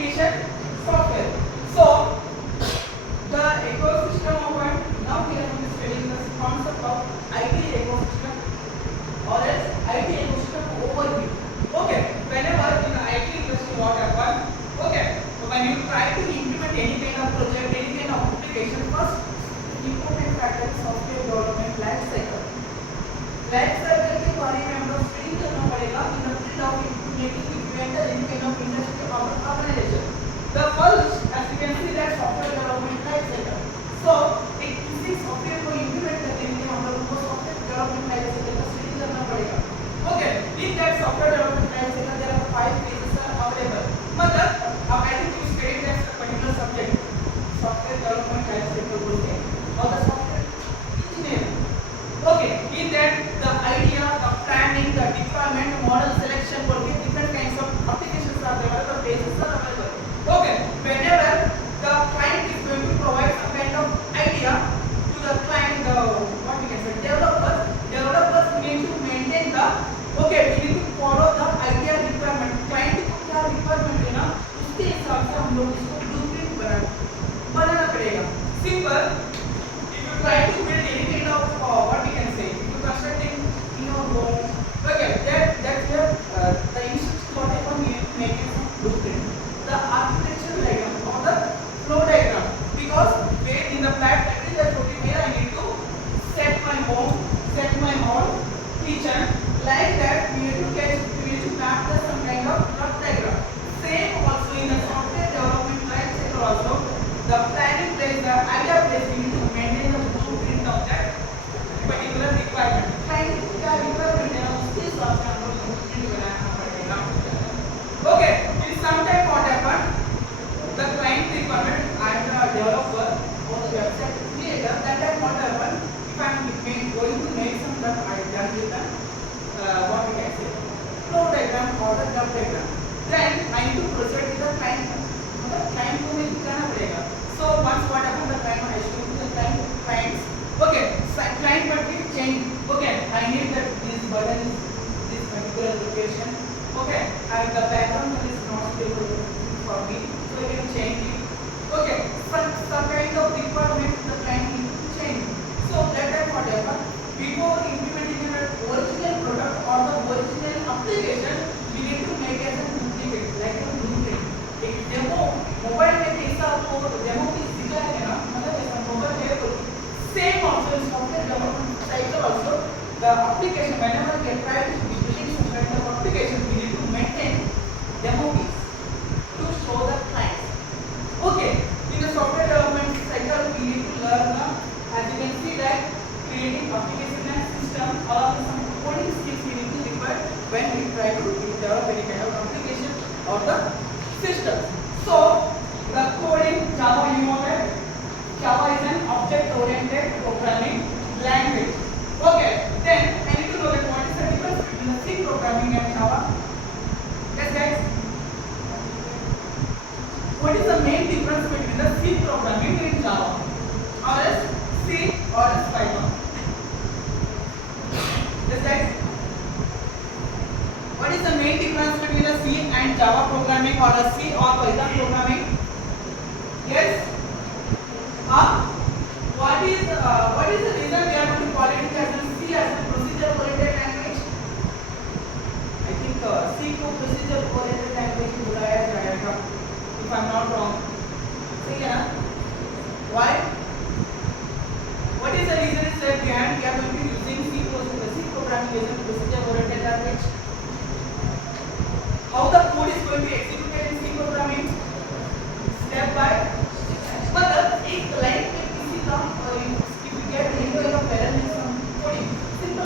application software. So the ecosystem of what now we are studying the concept of IT ecosystem or else IT ecosystem overview. Okay, whenever in the IT industry what happens, okay, so when you try to implement any kind of project, any kind of application, first important factor is software development life cycle. Life cycle के बारे में हम लोग study करना पड़ेगा in the field of implementing any kind of industry or organization. The first, as you can see, that software development life cycle. So एक किसी software को इंप्लीमेंट करने के लिए हम लोग को सॉफ्टवेयर डेवलपमेंट लाइफ साइकिल का स्टडी करना पड़ेगा. Okay, in that software development life cycle there are 5 phases are available. मतलब अब I think you studied that particular subject, software development life cycle बोलते हैं और the software engineering. Okay, in that the idea, the planning, the deployment, model selection for different kinds of applications are there, the phases are available. Okay, whenever the client is going to provide some kind of idea to the client, the what we can say developers need to maintain the, okay, we need to follow the idea requirement. Client को क्या requirement है ना, उसके हिसाब से हम लोग इसको blueprint बनाना पड़ेगा. Simple, if you try to build any kind of what we can say, if you constructing in your home, okay, that's where the instructions whatever we need to make is blueprint. The architecture diagram or the flow diagram, because where in the flat everywhere where I need to set my home, set my hall, kitchen, like that we need to map the some kind of rough diagram. Same also in the software development life cycle also, the planning place, the idea place, we need to maintain the blueprint of that particular requirement. Client का requirement है ना, उसके हिसाब से हम लोग blueprint बनाना पड़ेगा. Okay, in some time what happen, the client requirement and the developer or the website creator, that time what happen, if I am going to make some rough idea with the what we can say, flow diagram or the graph diagram, then I need to proceed with the client. The client को मुझे दिखाना पड़ेगा. So once what happen, the client I show to the clients. Okay, client but we change. Okay, I need that this button is this particular location. Okay, and the background is not stable for me, so I can change it. Okay, some kind of requirement the client needs to change. So that time what happen, before implementing an original product or the original application, we need to make as a duplicate, like a blueprint. एक demo mobile में कैसा आपको demo की दिखा है ना, मतलब ऐसा मोबाइल है तो same also software development cycle also the application whenever we try to building some kind of application we need to maintain demo piece to show the clients. Okay, in the software development cycle we need to learn as you can see that creating application and system or some coding skills we need to require when we try to develop any kind of application or the system. So the coding Java, you know that Java is an object oriented programming language. Okay, then I need to know that what is the difference between the C programming and Java. Yes guys, what is the main difference between the C programming and Java or else C or else Python? Yes guys, what is the main difference between the C and Java programming or the C or Python programming? Yes? What is the reason we are going to call it as a C as a procedure oriented language? I think C को procedure oriented language बुलाया जाएगा, if I am not wrong. सही है ना? Why? What is the reason is that we are going to using C programming as a procedure oriented language?